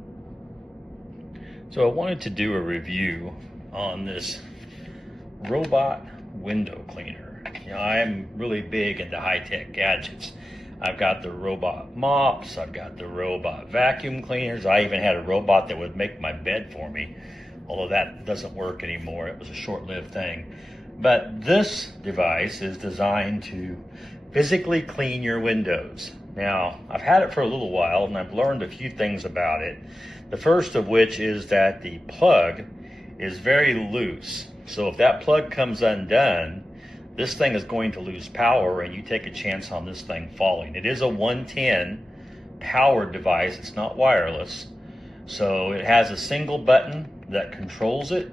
So I wanted to do a review on this robot window cleaner. I'm really big into high-tech gadgets. I've got the robot mops, I've got the robot vacuum cleaners. I even had a robot that would make my bed for me, although that doesn't work anymore. It was a short-lived thing. But this device is designed to physically clean your windows. Now, I've had it for a little while and I've learned a few things about it. The first of which is that the plug is very loose. So if that plug comes undone, this thing is going to lose power and you take a chance on this thing falling. It is a 110 powered device, it's not wireless. So it has a single button that controls it.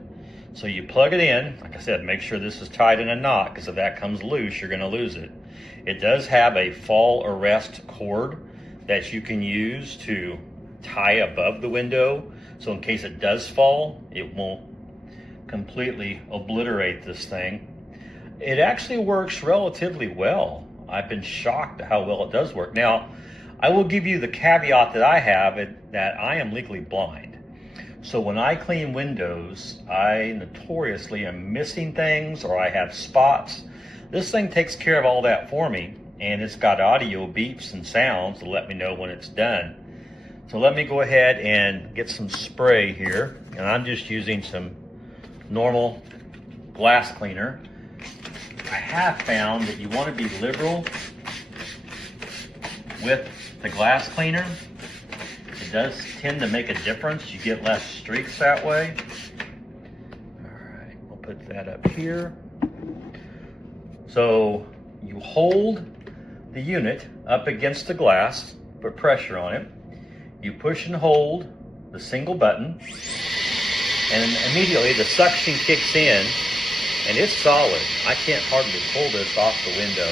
So you plug it in, like I said, make sure this is tied in a knot, because if that comes loose, you're gonna lose it. It does have a fall arrest cord that you can use to tie above the window. So in case it does fall, it won't completely obliterate this thing. It actually works relatively well. I've been shocked at how well it does work. Now, I will give you the caveat that I have, that I am legally blind. So when I clean windows, I notoriously am missing things or I have spots. This thing takes care of all that for me, and it's got audio beeps and sounds to let me know when it's done. So let me go ahead and get some spray here, and I'm just using some normal glass cleaner. I have found that you want to be liberal with the glass cleaner. It does tend to make a difference. You get less streaks that way. All right, we'll put that up here. So you hold the unit up against the glass, put pressure on it. You push and hold the single button, and immediately the suction kicks in, and it's solid. I can't hardly pull this off the window.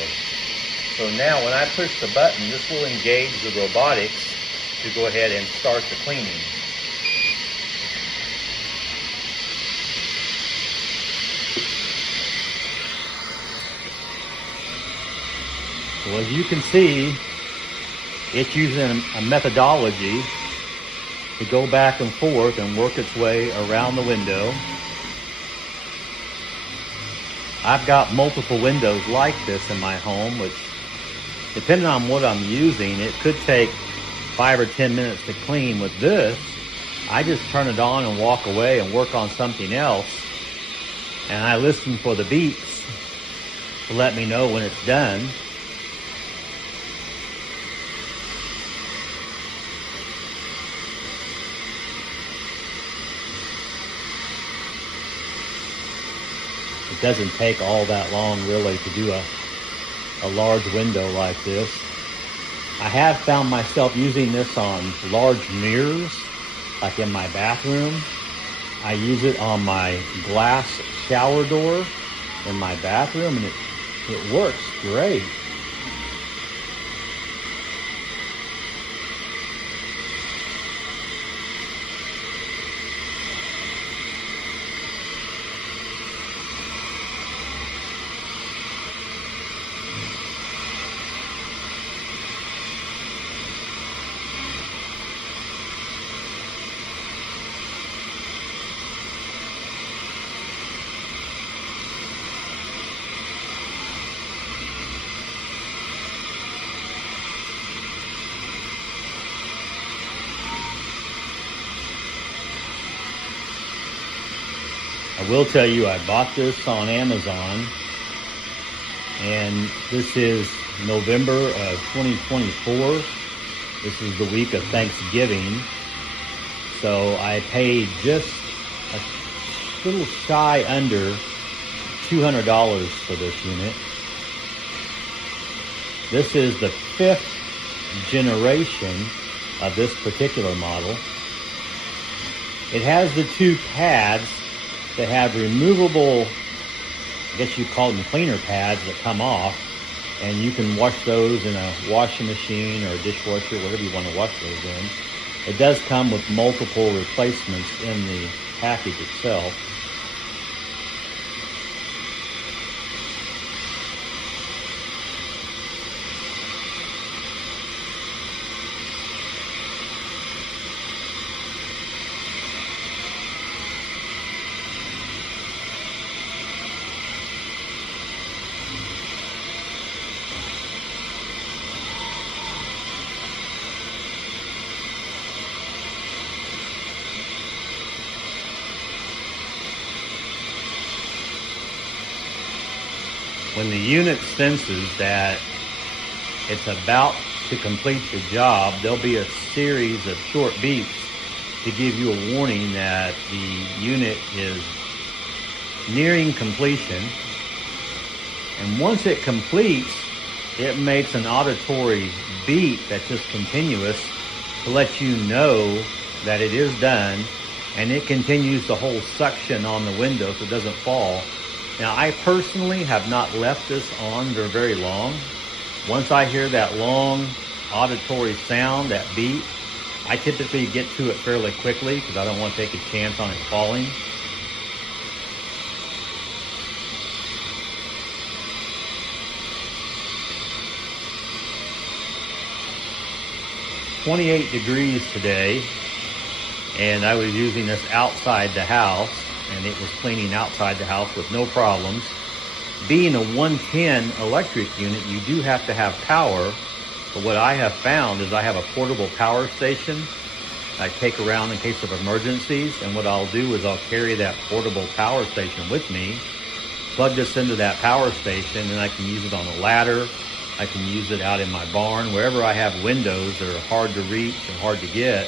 So now when I push the button, this will engage the robotics to go ahead and start the cleaning. So as you can see, it's using a methodology to go back and forth and work its way around the window. I've got multiple windows like this in my home, which, depending on what I'm using, it could take 5 or 10 minutes to clean. With this, I just turn it on and walk away and work on something else, and I listen for the beeps to let me know when it's done. It doesn't take all that long really to do a large window like this. I have found myself using this on large mirrors, like in my bathroom. I use it on my glass shower door in my bathroom, and it works great. I will tell you, I bought this on Amazon, and this is November of 2024. This is the week of Thanksgiving. So I paid just a little shy under $200 for this unit. This is the 5th generation of this particular model. It has the 2 pads that have removable, I guess you call them cleaner pads, that come off, and you can wash those in a washing machine or a dishwasher, whatever you want to wash those in. It does come with multiple replacements in the package itself. when the unit senses that it's about to complete the job, there'll be a series of short beeps to give you a warning that the unit is nearing completion. And once it completes, it makes an auditory beep that's just continuous to let you know that it is done, and it continues to hold suction on the window so it doesn't fall. Now, I personally have not left this on for very long. Once I hear that long auditory sound, that beep, I typically get to it fairly quickly because I don't want to take a chance on it falling. It's 28 degrees today, and I was using this outside the house, and it was cleaning outside the house with no problems. Being a 110 electric unit, you do have to have power, but what I have found is I have a portable power station I take around in case of emergencies, and what I'll do is I'll carry that portable power station with me, plug this into that power station, and I can use it on a ladder, I can use it out in my barn, wherever I have windows that are hard to reach and hard to get.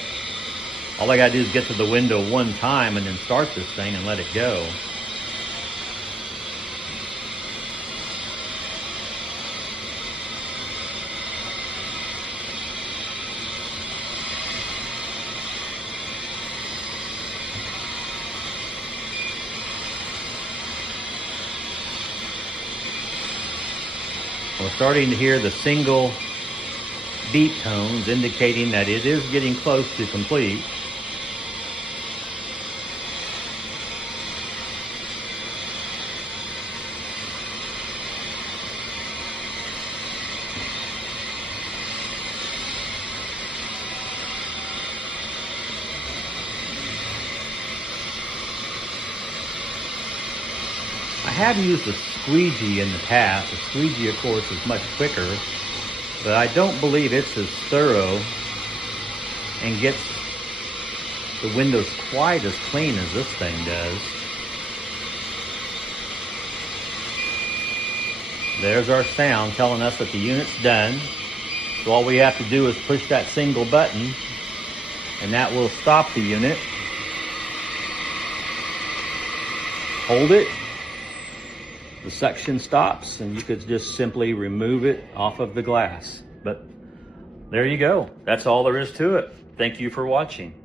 All I gotta do is get to the window one time and then start this thing and let it go. We're starting to hear the single beep tones indicating that it is getting close to complete. I have used a squeegee in the past. The squeegee, of course, is much quicker, but I don't believe it's as thorough and gets the windows quite as clean as this thing does. There's our sound telling us that the unit's done. So all we have to do is push that single button, and that will stop the unit. Hold it. The suction stops, and you could just simply remove it off of the glass. But there you go. That's all there is to it. Thank you for watching.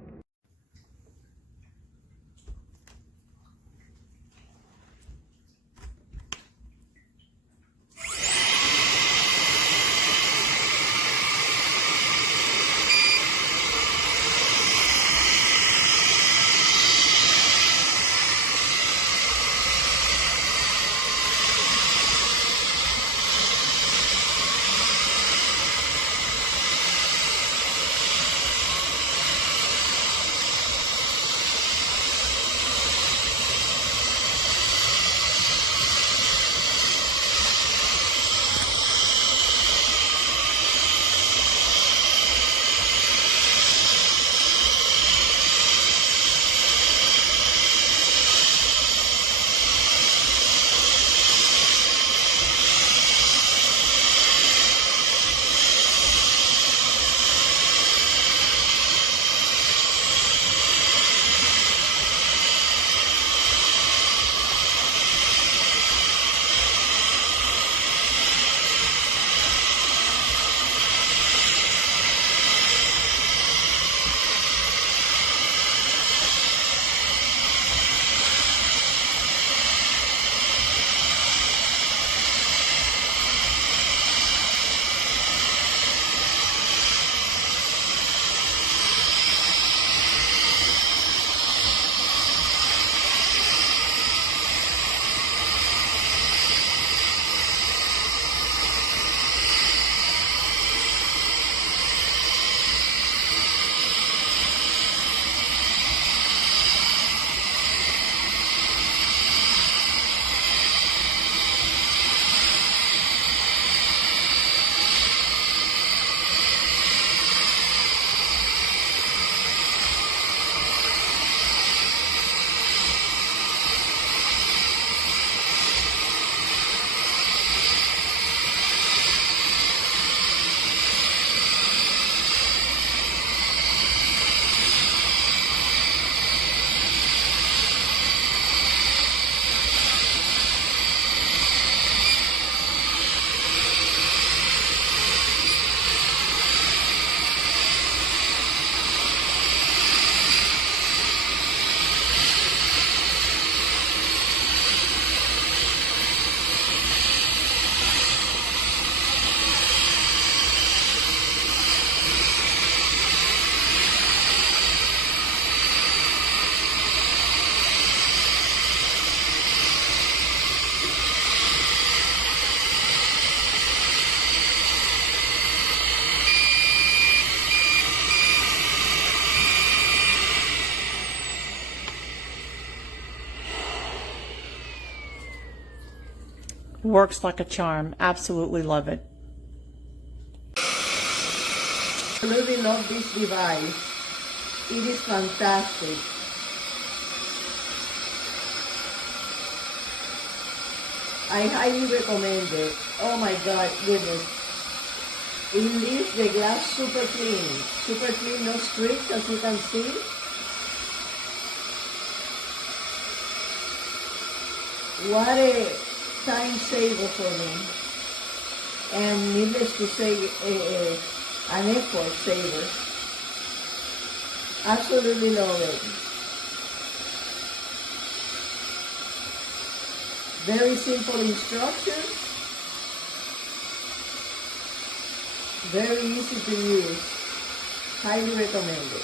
Works like a charm. Absolutely love it. Absolutely love this device. It is fantastic. I highly recommend it. Oh my God, goodness. It leaves the glass super clean. Super clean, no streaks as you can see. What a time saver for me. And needless to say, an effort saver. Absolutely love it. Very simple instructions. Very easy to use. Highly recommended.